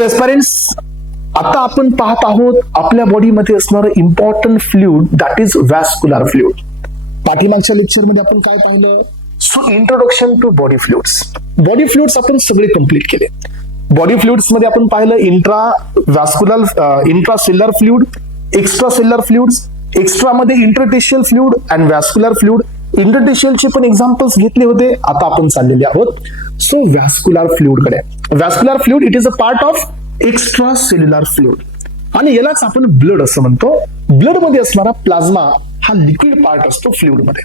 तर एस्पायरंट्स, आता आपण पाहत आहोत आपल्या बॉडीमध्ये असणारं important fluid, that is vascular fluid. पाठीमागच्या लेक्चरमध्ये आपण काय पाहिलं? So introduction to body fluids. Body fluids आपण सगळे कंप्लीट केले. बॉडी फ्लुइड्स मध्ये आपण पाहिलं intracellular fluid, extracellular fluids, extra मध्ये interstitial fluid and vascular fluid. इंटरटिशियलचे पण एक्झाम्पल्स घेतले होते. आता आपण चाललेले आहोत सो व्हॅस्क्युलर फ्लुइड कडे. Vascular fluid it is a part of extra cellular fluid आणि यालाच आपण ब्लड असं म्हणतो. ब्लड मध्ये असणारा प्लाझ्मा हा लिक्विड पार्ट असतो फ्लुइड मध्ये.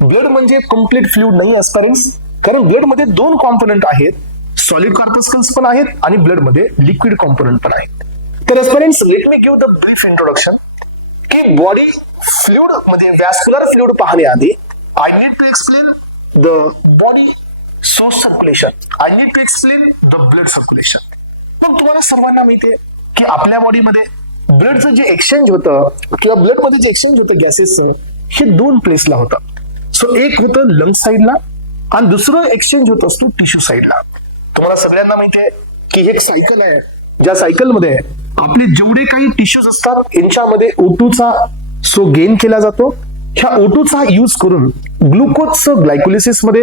ब्लड म्हणजे कम्प्लीट फ्लुइड नाही एस्पायरंट्स, कारण ब्लड मध्ये दोन कॉम्पोनंट आहेत, सॉलिड कॉर्पस्कल्स पण आहेत आणि ब्लड मध्ये लिक्विड कॉम्पोनंट पण आहेत. तर aspirants, let me give the brief introduction की बॉडी फ्लुइड मध्ये व्हॅस्क्युलर फ्लुइड पाहण्याआधी I need to explain the body source circulation. I need to explain the blood circulation. पण तुम्हाला सर्वांना माहिती आहे की आपल्या बॉडीमध्ये ब्लडचं जे एक्सचेंज होतं किंवा ब्लड मध्ये जे एक्सचेंज होतं गॅसेसचं, हे दोन प्लेसला होतं. सो एक होतं लंग साईडला आणि दुसरं एक्सचेंज होत असतो टिश्यू साईडला. तुम्हाला सगळ्यांना माहिती आहे की हे एक सायकल आहे, ज्या सायकलमध्ये आपले जेवढे काही टिश्यूज असतात यांच्यामध्ये O2चा सो गेन केला जातो. ह्या O2चा यूज करून ग्लुकोजचं ग्लायकोलिसिस मध्ये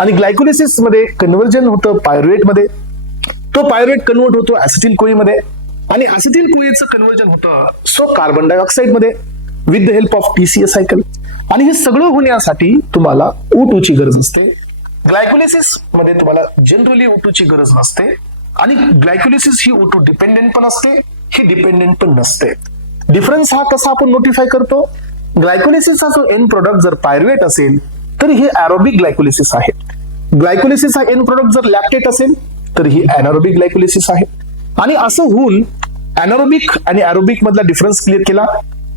आणि ग्लायकोलिसिस मध्ये कन्व्हर्जन होतं पायरुवेट मध्ये. तो पायरुवेट कन्वर्ट होतो ऍसिटिल कोळीमध्ये आणि ऍसिटिल कोळीचं कन्व्हर्जन होतं सो कार्बन डायऑक्साइड मध्ये with the help of TCA cycle. आणि हे सगळं होण्यासाठी तुम्हाला O2 ची गरज असते. ग्लायकोलिसिस मध्ये तुम्हाला जनरली O2 ची गरज नसते आणि ग्लायकोलिसिस ही O2 डिपेंडेंट पण असते, ही डिपेंडेंट पण नसते. डिफरन्स हा कसा आपण नोटिफाय करतो? ग्लायकोलिसिसचा जो एंड प्रोडक्ट जर पायरुवेट असेल तर हे ॲरोबिक ग्लायकोलिसिस आहे. ग्लायकोलिसिसचा एंड प्रोडक्ट जर लॅक्टेट असेल तर ही ॲनारोबिक ग्लायकोलिसिस आहे. आणि असं होऊन ॲनारोबिक आणि ॲरोबिक मधला डिफरन्स क्लिअर केला.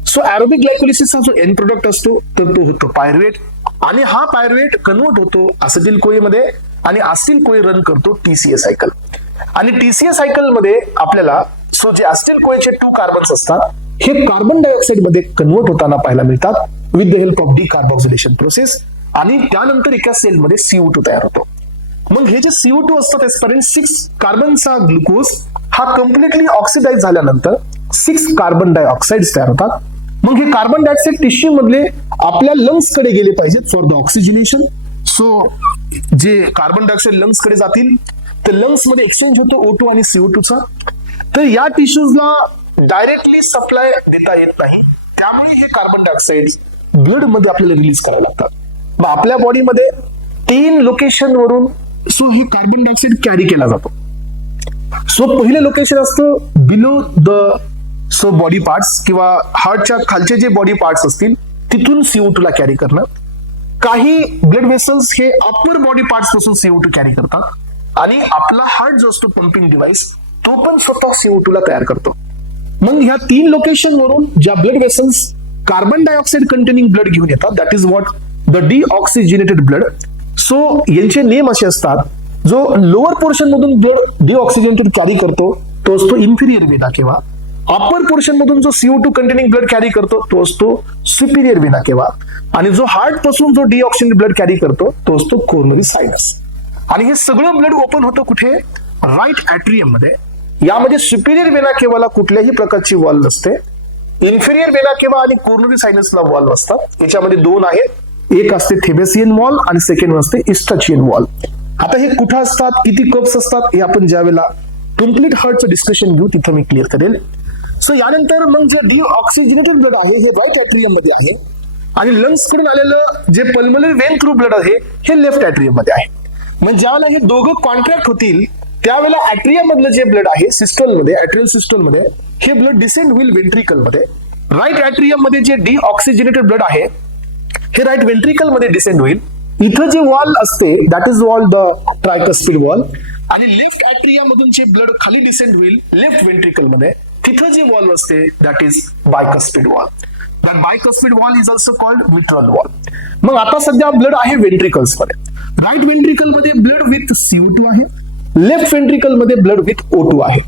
सो ॲरोबिक ग्लायकोलिसिसचा जो एंड प्रोडक्ट असतो तर तो होतो पायरुवेट आणि हा पायरुवेट कन्वर्ट होतो ऍसिटिल कोळीमध्ये आणि ऍसिटिल कोळी रन करतो TCA सायकल. आणि TCA सायकल मध्ये आपल्याला सो जे ऍसिटिल कोळीचे 2 कार्बन्स असतात हे कार्बन डायऑक्साइड मध्ये कन्वर्ट होताना पाहायला मिळतात with the help of decarboxylation process आणि त्यानंतर एका सेलमध्ये CO2 तयार होतो. मग हे जे CO2 असतात एस्पायरंट 6 कार्बनचा ग्लुकोज हा कम्प्लिटली ऑक्सिडाइज झाल्यानंतर 6 कार्बन डायऑक्साइड तयार होतात. मग हे कार्बन डायऑक्साइड टिश्यू मधले आपल्या लंग्स कडे गेले पाहिजेत फॉर द ऑक्सिजनेशन. सो जे कार्बन डायऑक्साइड लंग्स कडे जातील तर लंग्स मध्ये एक्सचेंज होतो O2 आणि CO2चा. तर या टिश्यूजला डायरेक्टली सप्लाय देता येत नाही, त्यामुळे हे कार्बन डायऑक्साइड ब्लड मध्ये आपल्याला रिलीज करायला लागतात. मग आपल्या बॉडीमध्ये 3 लोकेशन वरून सो हे कार्बन डायऑक्साइड कॅरी केला जातो. सो पहिलं लोकेशन असतं below the so body parts किंवा हार्टच्या खालचे जे बॉडी पार्ट्स असतील तिथून CO2 ला कॅरी करणं. काही ब्लड वेसल्स हे अप्पर बॉडी पार्ट्स पासून CO2 कॅरी करतात आणि आपला हार्ट जो असतो पंपिंग डिव्हाइस तो पण स्वतः CO2 ला तयार करतो. मग ह्या 3 लोकेशन वरून ज्या blood vessels carbon dioxide containing blood घेऊन येतात that is what the deoxygenated blood. So यांचे नेम असे असतात. जो लोअर पोर्शन मधून ब्लड डिऑक्सिजनेटेड कॅरी करतो तो असतो inferior vena cava. Upper portion मधून जो CO2 कंटेनिंग ब्लड कॅरी करतो तो असतो सुपिरियर वेना केवा. आणि जो हार्ट पासून जो डिऑक्सिजनेटेड ब्लड कॅरी करतो तो असतो कोरोनरी सायनस. आणि हे सगळं ब्लड ओपन होतं कुठे? राईट ॲट्रियम मध्ये. यामध्ये सुपिरियर वेना केवाला कुठल्याही प्रकारची वॉल नसते. इन्फिरियर वेना केवा आणि कोरोनरी सायनसला वॉल असतात. याच्यामध्ये 2 आहेत, एक असते थेबेसियन वॉल आणि सेकंड असते इस्टाचियन वॉल. आता हे कुठं असतात, किती कप्स असतात हे आपण ज्या वेळेला कम्प्लीट हार्टचं डिस्कशन घेऊ तिथं मी क्लिअर करेल. सो यानंतर मग जे डिऑक्सिजनेटेड ब्लड आहे हे राईट ॲट्रियम मध्ये आहे आणि लंग्स कडून आलेलं जे पल्मोनरी वेन थ्रू ब्लड आहे हे लेफ्ट ॲट्रियम मध्ये आहे. म्हणजे ज्यावेळेला हे दोघं कॉन्ट्रॅक्ट होतील त्यावेळेला ॲट्रियम मधलं जे ब्लड आहे सिस्टल मध्ये, ॲट्रियल सिस्टल मध्ये हे ब्लड डिसेंड होईल वेंट्रिकल मध्ये. राईट ॲट्रियम मध्ये जे डिऑक्सिजनेटेड ब्लड आहे हे राईट वेंट्रिकल मध्ये डिसेंड होईल. इथं जे वॉल असते that is valve the tricuspid valve आणि लेफ्ट ॲट्रियम मधून जे ब्लड खाली डिसेंड होईल लेफ्ट वेंट्रिकल मध्ये तिथं जे वॉल असते that is bicuspid valve. That bicuspid valve is also called mitral valve. मग आता सध्या ब्लड आहे वेंट्रिकल्स मध्ये. राईट वेंट्रिकल मध्ये ब्लड विथ CO2 आहे, लेफ्ट वेंट्रिकल मध्ये ब्लड विथ O2 आहे.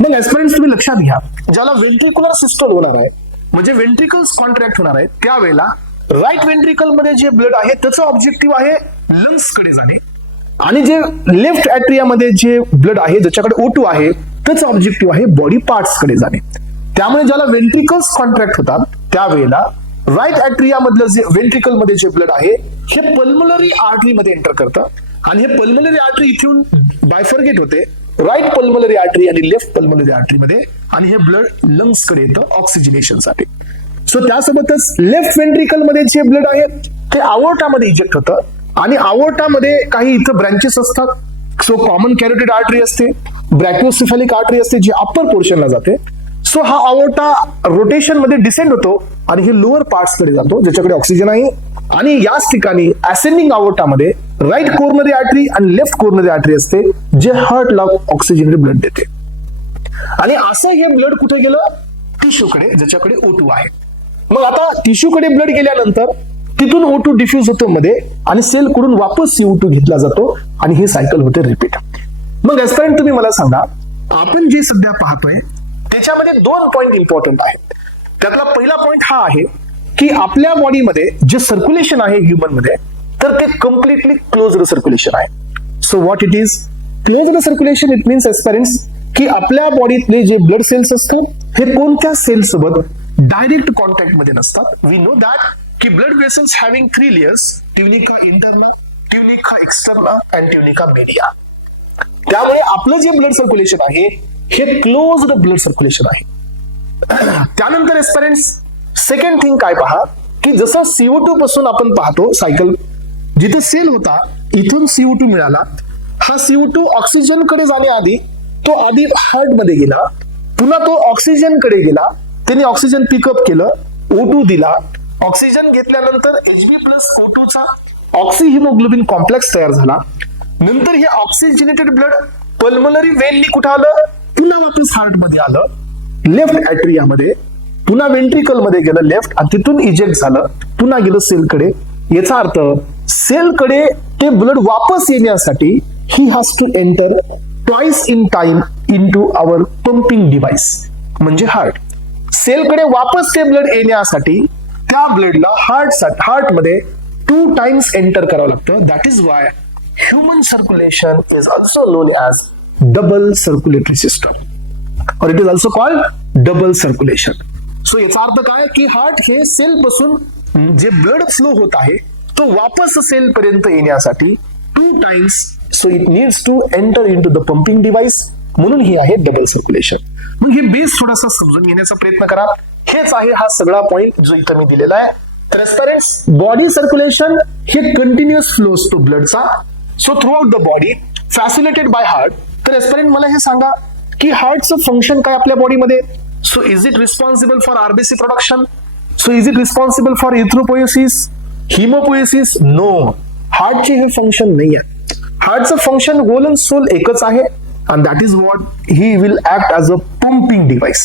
मग एस्पिरंट्स तुम्ही लक्षात घ्या, ज्याला वेंट्रिक्युलर सिस्टम होणार आहे म्हणजे वेंट्रिकल्स कॉन्ट्रॅक्ट होणार आहे त्यावेळेला राईट वेंट्रिकल मध्ये जे ब्लड आहे त्याचं ऑब्जेक्टिव्ह आहे लंग्स कडे जाणे आणि जे लेफ्ट ॲट्रियामध्ये जे ब्लड आहे ज्याच्याकडे O2 आहे त्याचा ऑब्जेक्टिव्ह आहे बॉडी पार्ट्स कडे जाणे. त्यामुळे ज्याला वेंट्रिकल्स कॉन्ट्रॅक्ट होतात त्यावेळेला राईट ऍट्रिया मधलं जे वेंट्रिकल मध्ये जे ब्लड आहे हे पल्मोनरी आर्टरी मध्ये एंटर करतं आणि हे पल्मोनरी आर्टरी इथून बायफर्गेट होते राईट पल्मोनरी आर्टरी आणि लेफ्ट पल्मोनरी आर्टरी मध्ये आणि हे ब्लड लंग्स कडे येतं ऑक्सिजनेशन साठी. सो त्यासोबतच लेफ्ट वेंट्रिकल मध्ये जे ब्लड आहे ते अवोर्टामध्ये इजेक्ट होतं आणि अवोर्टामध्ये काही इथं ब्रँचेस असतात. सो कॉमन कॅरोटिड आर्टरी असते, ब्रॅकिओसेफॅलिक आर्टरी असते जी अप्पर पोर्शनला जाते. सो हा अवोर्टा रोटेशन मध्ये डिसेंड होतो आणि हे लोअर पार्ट्स कडे जातो ज्याच्याकडे ऑक्सिजन आहे आणि याच ठिकाणी असेंडिंग अवोर्टामध्ये राईट कोरनरी आर्टरी आणि लेफ्ट कोरनरी आर्टरी असते जे हार्टला ऑक्सिजन ब्लड देते. आणि असं हे ब्लड कुठे गेलं टिश्यूकडे ज्याच्याकडे O2 आहे. मग आता टिश्यूकडे ब्लड गेल्यानंतर तिथून O2 डिफ्यूज होतो मध्ये आणि सेल कडून वापस CO2 घेतला जातो आणि हे सायकल होते रिपीट. मग एस्टॉरंट तुम्ही मला सांगा आपण जे सध्या पाहतोय त्याच्यामध्ये 2 पॉइंट इम्पॉर्टंट आहेत. त्यातला पहिला पॉइंट हा आहे की आपल्या बॉडीमध्ये जे सर्क्युलेशन आहे ह्युमन मध्ये तर ते कम्प्लिटली क्लोज्ड सर्क्युलेशन आहे. So what it is closed circulation? It means aspirants की आपल्या बॉडीतले जे ब्लड सेल्स असतात हे कोणत्या सेल सोबत डायरेक्ट कॉन्टॅक्ट मध्ये नसतात. वी नो दॅट की blood vessels having 3 layers, tunica interna, tunica externa and tunica media. त्यामुळे आपलं जे ब्लड सर्क्युलेशन आहे हे क्लोज्ड ब्लड सर्क्युलेशन आहे. त्यानंतर एस्पेरेंट्स सेकंड थिंग काय पहा की जसं CO2 पासून आपण पाहतो सायकल जिथे सेल होता इथून CO2 मिळाला. हा CO2 ऑक्सिजन कडे जाण्याआधी तो आधी हार्ट मध्ये गेला, पुन्हा तो ऑक्सिजन कडे गेला, त्याने ऑक्सिजन पिकअप केलं, O2 दिला, ऑक्सिजन घेतल्यानंतर Hb+O2 चा ऑक्सिहिमोग्लोबिन कॉम्प्लेक्स तयार झाला. नंतर हे ऑक्सिजनेटेड ब्लड पल्मोनरी वेननी कुठं आलं पुन्हा वापस हार्ट मध्ये आलं, लेफ्ट ऍट्रियामध्ये, पुन्हा वेंट्रिकल मध्ये गेलं लेफ्ट आणि तिथून इजेक्ट झालं, पुन्हा गेलं सेलकडे. याचा अर्थ सेलकडे ते ब्लड वापस येण्यासाठी he has to enter twice in time into our pumping device म्हणजे हार्ट. सेलकडे वापस ते ब्लड येण्यासाठी त्या ब्लडला हार्ट मध्ये 2 टाइम्स एंटर करावं लागतं. That is why human circulation is also known as double circulatory system और it is also called double circulation. So याचा अर्थ काय की हार्ट हे सेल पासून जे ब्लड फ्लो होत आहे तो वापस सेल पर्यंत येण्यासाठी 2 times so it needs to enter into the pumping device म्हणून ही आहे डबल सर्क्युलेशन. मग हे बेस थोडासा समजून घेण्याचा प्रयत्न करा. हेच आहे हा सगळा पॉइंट जो इथं मी दिलेला आहे. ट्रान्सपरन्स बॉडी सर्क्युलेशन हे कंटिन्युअस फ्लो असतो ब्लडचा. So throughout the body facilitated by heart. तर एस्पेरेंट मला हे सांगा की हार्टचं फंक्शन काय आपल्या बॉडीमध्ये. So is it responsible for RBC production? So is it responsible for erythropoiesis, haemopoiesis? No, हार्टचे हे फंक्शन नाही आहे. हार्टचं फंक्शन होल अँड सोल एकच आहे and that is what he will act as a pumping device.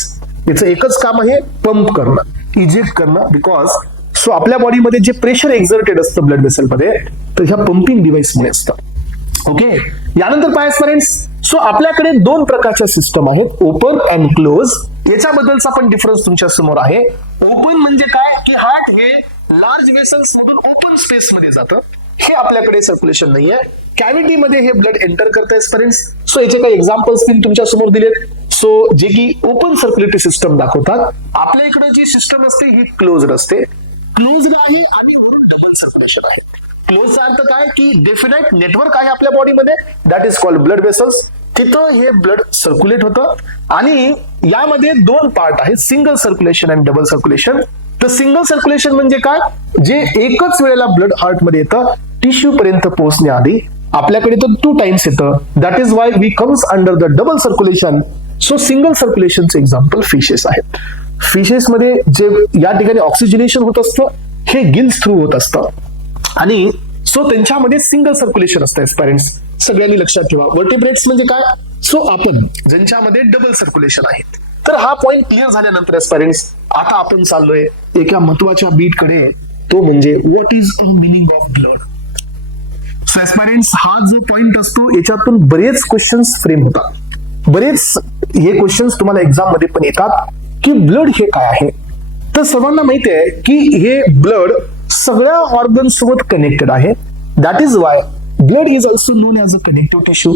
याचं एकच काम आहे पंप करणं, इजेक्ट करणं. बिकॉज सो आपल्या बॉडीमध्ये जे प्रेशर एक्झर्टेड असतं ब्लड वेसल मध्ये तर ह्या पंपिंग डिव्हाइस मुळे असतं. ओके, यानंतर पाय फ्रेंड्स सो आपल्याकडे 2 प्रकारच्या सिस्टम आहेत, ओपन अँड क्लोज. याच्याबद्दलचा पण डिफरन्स तुमच्या समोर आहे. ओपन म्हणजे काय की हार्ट हे लार्ज वेसल्स मधून ओपन स्पेस मध्ये जातं. हे आपल्याकडे सर्क्युलेशन नाहीये. कॅव्हिटी मध्ये हे ब्लड एंटर करते फ्रेंड्स. सो याचे काही एक्झाम्पल्स मी तुमच्या समोर दिलेत. सो जे की ओपन सर्क्युलेटरी सिस्टम दाखवतात. आपल्या इकडे जी सिस्टम असते ही क्लोज्ड असते. क्लोज्ड आहे आणि डबल सर्क्युलेशन आहे. क्लोजचा अर्थ काय की डेफिनेट नेटवर्क आहे आपल्या बॉडीमध्ये that is called blood vessels. तिथं हे ब्लड सर्क्युलेट होतं आणि यामध्ये 2 पार्ट आहेत, सिंगल सर्क्युलेशन आणि डबल सर्क्युलेशन. तर सिंगल सर्क्युलेशन म्हणजे काय, जे एकच वेळेला ब्लड हार्ट मध्ये येतं टिश्यू पर्यंत पोहोचण्याआधी. आपल्याकडे तर 2 टाइम्स येतं. That is why we comes under the double circulation. So single सर्क्युलेशनचे एक्झाम्पल फिशेस आहेत. फिशेस मध्ये जे या ठिकाणी ऑक्सिजनेशन होत असतं हे गिल्स थ्रू होत असतं आणि सो त्यांच्यामध्ये सिंगल सर्क्युलेशन असतं. पॅरेंट्स सगळ्यांनी लक्षात ठेवा. वर्टिब्रेट्स म्हणजे काय, सो आपण ज्यांच्यामध्ये डबल सर्क्युलेशन आहेत. तर हा पॉइंट क्लिअर झाल्यानंतर पॅरेंट्स आता आपण चाललोय एका महत्वाच्या बीट कडे, तो म्हणजे what is a meaning of blood. So parents हा जो पॉइंट असतो याच्यातून बरेच क्वेश्चन्स फ्रेम होतात. बरेच हे क्वेश्चन्स तुम्हाला एक्झाम मध्ये पण येतात की ब्लड हे काय आहे. तर सर्वांना माहिती आहे की हे ब्लड सगळ्या ऑर्गन सोबत कनेक्टेड आहे. That is Y blood is also known as a connective tissue.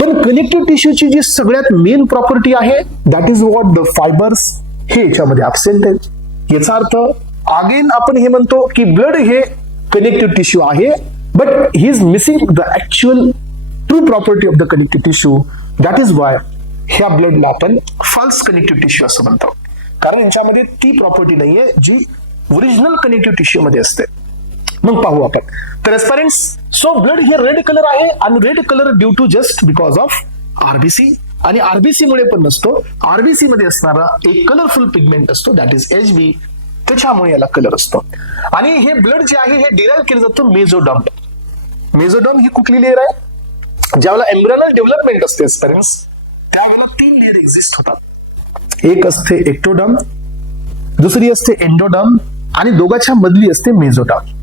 पण कनेक्टिव्ह टिश्यूची जी सगळ्यात मेन प्रॉपर्टी आहे that is what the fibres, हे याच्यामध्ये ऍब्सेंट आहे. याचा अर्थ अगेन आपण हे म्हणतो की ब्लड हे कनेक्टिव्ह टिश्यू आहे, but he is missing the actual true property of the connective tissue. That is Y ह्या ब्लडला आपण फॉल्स कनेक्टिव्ह टिश्यू असं म्हणतो, कारण यांच्यामध्ये ती प्रॉपर्टी नाहीये जी ओरिजिनल कनेक्टिव्ह टिश्यू मध्ये असते. मग पाहू आपण. तर एस्पिरंट्स, सो ब्लड हे रेड कलर आहे आणि red colour due to just because of RBC, आणि आरबीसी मुळे पण नसतो. आरबीसी मध्ये असणारा एक कलरफुल पिगमेंट असतो दॅट इज एचबी, त्याच्यामुळे याला कलर असतो. आणि हे ब्लड जे आहे हे डिराईव्ह केलं जातं मेझोडर्म. मेझोडर्म ही कुठली लेअर आहे? ज्यावेळेला एम्ब्रियोनल डेव्हलपमेंट असते एस्पिरंट्स, त्यावेळेला 3 लेअर एक्झिस्ट होतात. एक असते एक्टोडर्म, दुसरी असते एंडोडर्म, आणि दोघांच्या मधली असते मेझोडर्म.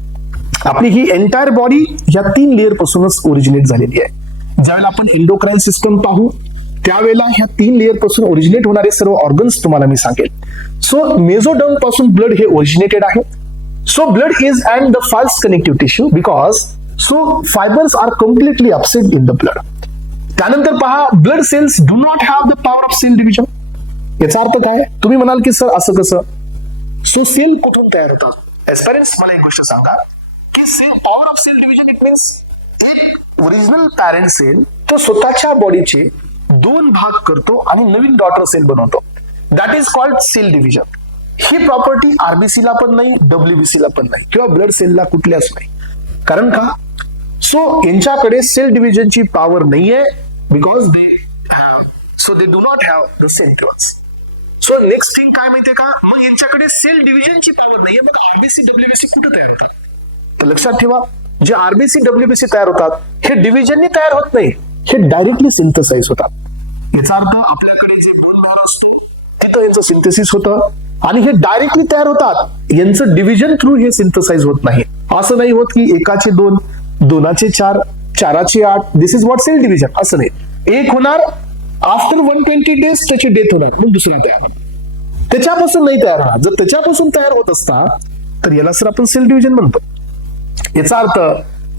आपली ही एंटायर बॉडी या 3 लेअर पासूनच ओरिजिनेट झालेली आहे. ज्यावेळेला आपण एंडोक्राइन सिस्टम पाहू त्यावेळेला ह्या 3 लेअर पासून ओरिजिनेट होणारे सर्व ऑर्गन्स तुम्हाला मी सांगेल. सो मेझोडर्म पासून ब्लड हे ओरिजिनेटेड आहे. So blood is and the false connective tissue because so fibres are completely absent in the blood. त्यानंतर पहा, blood cells do not have the power of cell division. याचा अर्थ काय? तुम्ही म्हणाल की सर असं कसं? सो सेल कुठून तयार होतात? एस्पिरंट्स, मला एक गोष्ट सांगा की cell power of cell division it means एक ओरिजिनल पॅरेंट सेल तो स्वतःच्या बॉडीचे 2 भाग करतो आणि नवीन डॉटर सेल बनवतो. That is called cell division. ही प्रॉपर्टी आरबीसी ला पण नाही, डब्ल्यूबीसी ला पण नाही, किंवा ब्लड सेलला कुठल्याच नाही. कारण का? सो यांच्याकडे सेल डिव्हिजनची पॉवर नाहीये because they do not have the cell division. So next thing काय माहितीये का? मग यांच्याकडे सेल डिव्हिजनची पॉवर नाहीये, मग आरबीसी डब्ल्यूबीसी कुठे तयार होतात? तर लक्षात ठेवा, जे आरबीसी डब्ल्यूबीसी तयार होतात हे डिव्हिजननी तयार होत नाही, हे डायरेक्टली सिंथेसाइज होतात. याचा अर्थ आपल्याकडे जे 2 लेअर असतो तिथं यांचं सिंथेसिस होतं आणि हे डायरेक्टली तयार होतात. यांचं डिव्हिजन थ्रू हे सिंथेसाइज होत नाही. असं नाही होत की 1चे 2, 2चे 4, 4चे 8, दिस इज व्हॉट सेल डिव्हिजन. असं नाही. एक होणार, आफ्टर 120 डेज त्याची डेथ होणार, मग दुसरा तयार होणार. त्याच्यापासून नाही तयार होणार. जर त्याच्यापासून तयार होत असता तर याला सर आपण सेल डिव्हिजन म्हणतो. याचा अर्थ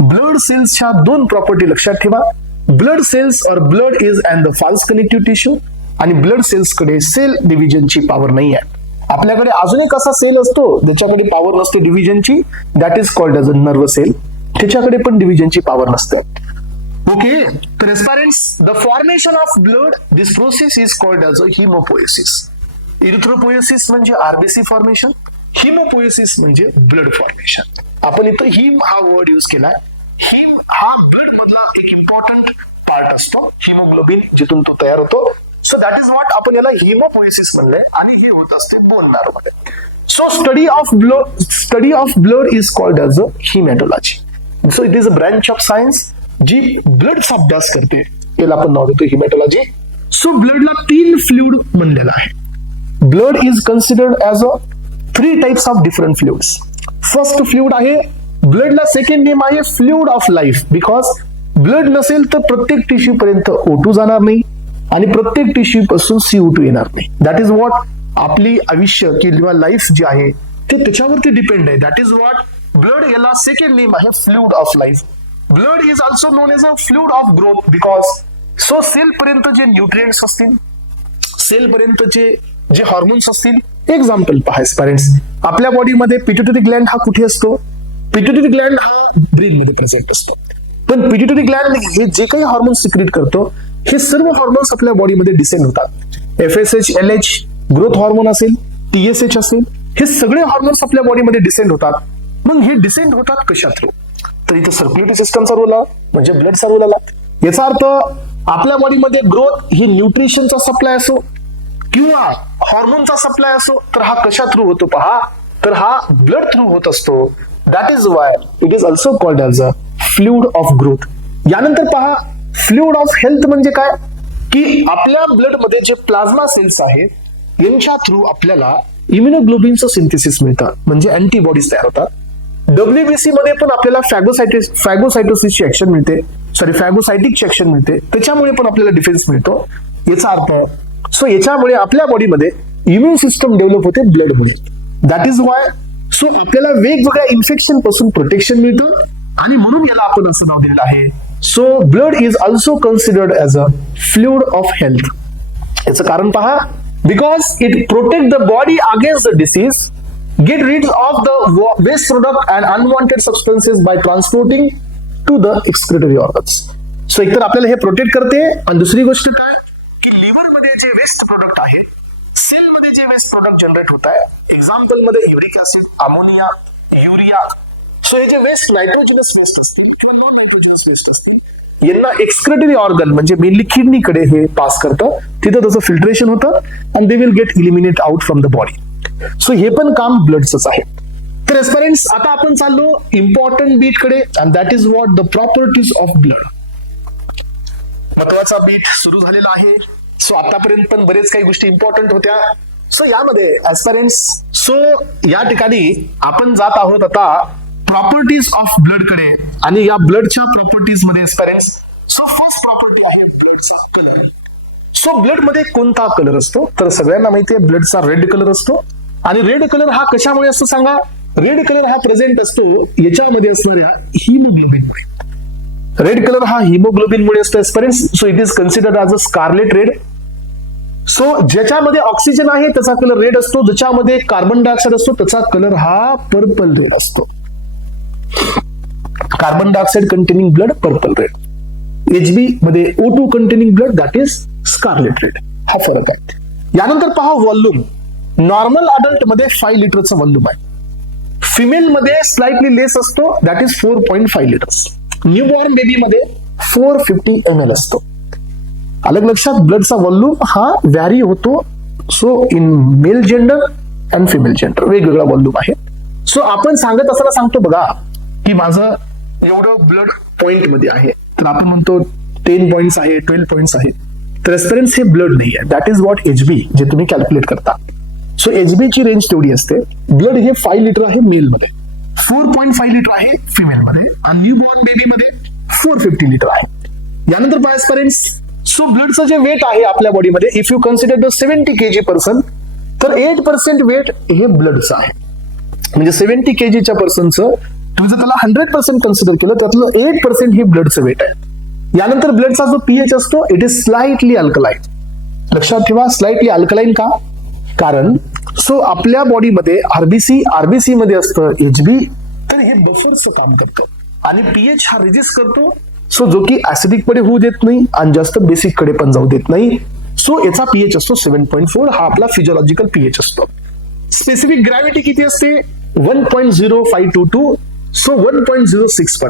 ब्लड सेल्सच्या 2 प्रॉपर्टी लक्षात ठेवा. ब्लड सेल्स और blood is and the false connective tissue, आणि ब्लड सेल्स कडे सेल डिव्हिजनची पॉवर नाही आहे. आपल्याकडे अजून एक असा सेल असतो ज्याच्याकडे पॉवर नसते डिव्हिजनची, that is called as a nerve cell. त्याच्याकडे पण डिव्हिजनची पॉवर नसते. ओके, तर aspirants, the formation of blood, this process is called as a haemopoiesis. Erythropoiesis म्हणजे आरबीसी फॉर्मेशन, हिमोपोएसिस म्हणजे ब्लड फॉर्मेशन. आपण इथं हिम हा वर्ड यूज केलाय. हिम हा ब्लड मधला एक इम्पॉर्टंट पार्ट असतो, हिमोग्लोबिन, जिथून तो तयार होतो. सो दॅट इज व्हॉट आपण याला हिमोपोएसिस म्हणलंय, आणि हे होत असते बोन मॅरो मध्ये. So study of blood is called as a haematology. So it is a branch of science जी ब्लडचा अभ्यास करते, याला आपण नाव देतो हिमॅटोलॉजी. सो ब्लडला 3 फ्लुइड म्हणलेला आहे. Blood is considered as a 3 types of different fluids. First fluid आहे ब्लडला सेकंड नेम आहे fluid of life, because blood नसेल तर प्रत्येक टिश्यू पर्यंत O2 जाणार नाही आणि प्रत्येक टिश्यू पासून CO2 येणार नाही. दॅट इज व्हॉट आपली आयुष्य किंवा लाईफ जी आहे ते त्याच्यावरती डिपेंड आहे. दॅट इज व्हॉट ब्लड याला सेकंड नेम आहे fluid of life. Blood is also known as a fluid of growth because so cell पर्यंत जे न्यूट्रिएंट्स असतील, सेल पर्यंतचे जे हॉर्मोन्स असतील. एक्झाम्पल पहा पेरेंट्स, आपल्या बॉडीमध्ये पिट्युटरी ग्लँड हा कुठे असतो? पिट्युटरी ग्लँड हा ब्रेन मध्ये प्रेझेंट असतो. पण पिट्युटरी ग्लँड हे जे काही हॉर्मोन्स सिक्रेट करतो हे सर्व हॉर्मोन्स आपल्या बॉडीमध्ये डिसेंड होतात. FSH, LH ग्रोथ हॉर्मोन असेल, TSH असेल, हे सगळे हॉर्मोन्स आपल्या बॉडीमध्ये डिसेंड होतात. मग हे डिसेंड होतात कशा थ्रू? तर इथे सर्क्युलेटरी सिस्टमचा रोल आला, म्हणजे ब्लडचा रोल आला. याचा अर्थ आपल्या बॉडीमध्ये ग्रोथ ही न्यूट्रिशनचा सप्लाय असो किंवा हॉर्मोनचा सप्लाय असो, तर हा कशा थ्रू होतो पहा, तर हा ब्लड थ्रू होत असतो. That is why it is also called as a fluid of growth. यानंतर पहा, फ्लुइड ऑफ हेल्थ म्हणजे काय? की आपल्या ब्लड मध्ये जे प्लाझ्मा सेल्स आहेत यांच्या थ्रू आपल्याला इम्युनोग्लोबिनचं सिंथेसिस मिळतं, म्हणजे अँटीबॉडीज तयार होतात. WBC मध्ये पण आपल्याला फॅगोसाइटोसिसची ऍक्शन मिळते, फॅगोसाइटिकची ऍक्शन मिळते, त्याच्यामुळे पण आपल्याला डिफेन्स मिळतो. याचा अर्थ सो याच्यामुळे आपल्या बॉडीमध्ये इम्युन सिस्टम डेव्हलप होते ब्लडमुळे. दॅट इज वाय सो आपल्याला वेगवेगळ्या इन्फेक्शन पासून प्रोटेक्शन मिळतं, आणि म्हणून याला आपण असं नाव दिलेलं आहे so blood is also considered as a fluid of health. याचं कारण पहा, because it protect the body against the disease, get rid of the waste product and unwanted substances by transporting to the excretory organs. So एकतर आपल्याला हे protect करते, आणि दुसरी गोष्ट काय की लिव्हर मध्ये जे वेस्ट प्रोडक्ट आहे, सेल मध्ये जे वेस्ट प्रोडक्ट जनरेट होत आहे, एक्झाम्पल मध्ये uric acid, ammonia, urea, so हे जे वेस्ट नायट्रोजनस वेस्ट असतील किंवा नॉन नायट्रोजनस वेस्ट असतील, यांना एक्सक्रेटरी ऑर्गन म्हणजे मेनली किडनीकडे हे पास करतं, तिथं त्याचं फिल्ट्रेशन होतं and they will get eliminate out from the body. So हे पण काम ब्लडच आहे. तर एस्पिरंट्स, आता आपण चाललो इम्पॉर्टंट बीट कडे, and that is what the properties of blood. महत्वाचा बीट सुरू झालेला आहे. सो आतापर्यंत पण बरेच काही गोष्टी इम्पॉर्टंट होत्या. सो यामध्ये एस्पिरंट्स, सो या ठिकाणी आपण जात आहोत आता प्रॉपर्टीज ऑफ ब्लड कडे, आणि या ब्लडच्या प्रॉपर्टीज मध्ये एस्पिरंट्स, सो फर्स्ट प्रॉपर्टी आहे ब्लडचा कलर. सो ब्लड मध्ये कोणता कलर असतो, तर सगळ्यांना माहिती आहे ब्लडचा रेड कलर असतो. आणि रेड कलर हा कशामुळे असतो सांगा? रेड कलर हा प्रेझेंट असतो याच्यामध्ये असणाऱ्या हिमोग्लोबिनमुळे. रेड कलर हा हिमोग्लोबिनमुळे असतो aspirants. So it is considered as a scarlet red. So ज्याच्यामध्ये ऑक्सिजन आहे त्याचा कलर रेड असतो, ज्याच्यामध्ये कार्बन डायऑक्साइड असतो त्याचा कलर हा पर्पल रेड असतो. Carbon dioxide containing blood purple red, HB मध्ये O2 containing blood that is scarlet red. हा फरक आहे. यानंतर पहा व्हॉल्यूम. नॉर्मल अडल्ट मध्ये 5 लिटरचं व्हॉल्यूम आहे. फिमेल मध्ये स्लाइटली लेस असतो, that is 4.5 litres. Newborn baby मध्ये 450 ml असतो. अलग लक्षात, ब्लडचा व्हॉल्यूम हा व्हॅरी होतो. So in male gender and female gender वेगवेगळा व्हॉल्यूम आहे. सो आपण सांगत असताना सांगतो बघा की माझं एवढं ब्लड पॉइंट मध्ये आहे, तर आपण म्हणतो 10 पॉइंट्स आहे, 12 पॉइंट्स आहे. तर एस्पिरंट्स हे ब्लड नाही आहे, दॅट इज व्हॉट HB जे तुम्ही कॅल्क्युलेट करता. सो HB ची रेंज तेवढी असते. ब्लड हे 5 लिटर आहे मेल मध्ये, 4.5 लिटर आहे फिमेल मध्ये, आणि न्यूबॉर्न बेबी मध्ये 450 लिटर आहे. यानंतर पहा एस्पिरंट्स, सो ब्लडचं जे वेट आहे आपल्या बॉडीमध्ये, if you consider the 70 kg person, तर 8% वेट हे ब्लडचं आहे. म्हणजे 70 kgच्या पर्सनचं तुम्ही जर त्याला 100% कन्सिडर केलं, त्यातलं 8% हे ब्लडचं वेट आहे. यानंतर ब्लडचा जो pH असतो, इट इज स्लाइटली अल्कलाइन. लक्षात ठेवा, स्लाइटली अल्कलाइन का? कारण सो आपल्या बॉडीमध्ये आरबीसी मध्ये असतं HB, तर हे बफरचं काम करतं, आणि pH हा रेजिस्ट करतो. सो जो की ऍसिडिक कडे होऊ देत नाही आणि जास्त बेसिक कडे पण जाऊ देत नाही. सो याचा pH असतो 7.4. हा आपला फिजिओलॉजिकल pH असतो. स्पेसिफिक ग्रॅव्हिटी किती असते? 1.0522. So 1.06